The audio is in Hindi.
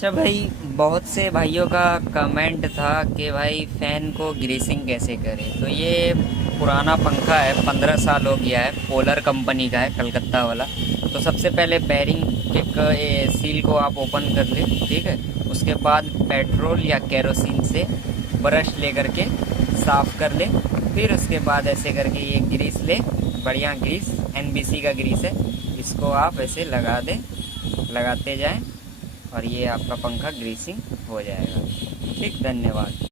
अच्छा भाई, बहुत से भाइयों का कमेंट था कि भाई फ़ैन को ग्रीसिंग कैसे करें। तो ये पुराना पंखा है, 15 साल हो गया है, पोलर कंपनी का है, कलकत्ता वाला। तो सबसे पहले बैरिंग के सील को आप ओपन कर लें, ठीक है। उसके बाद पेट्रोल या केरोसिन से ब्रश लेकर के साफ़ कर लें। फिर उसके बाद ऐसे करके ये ग्रीस लें, बढ़िया ग्रीस, एनबीसी का ग्रीस है। इसको आप ऐसे लगा दें, लगाते जाएं और ये आपका पंखा ग्रीसिंग हो जाएगा। ठीक, धन्यवाद।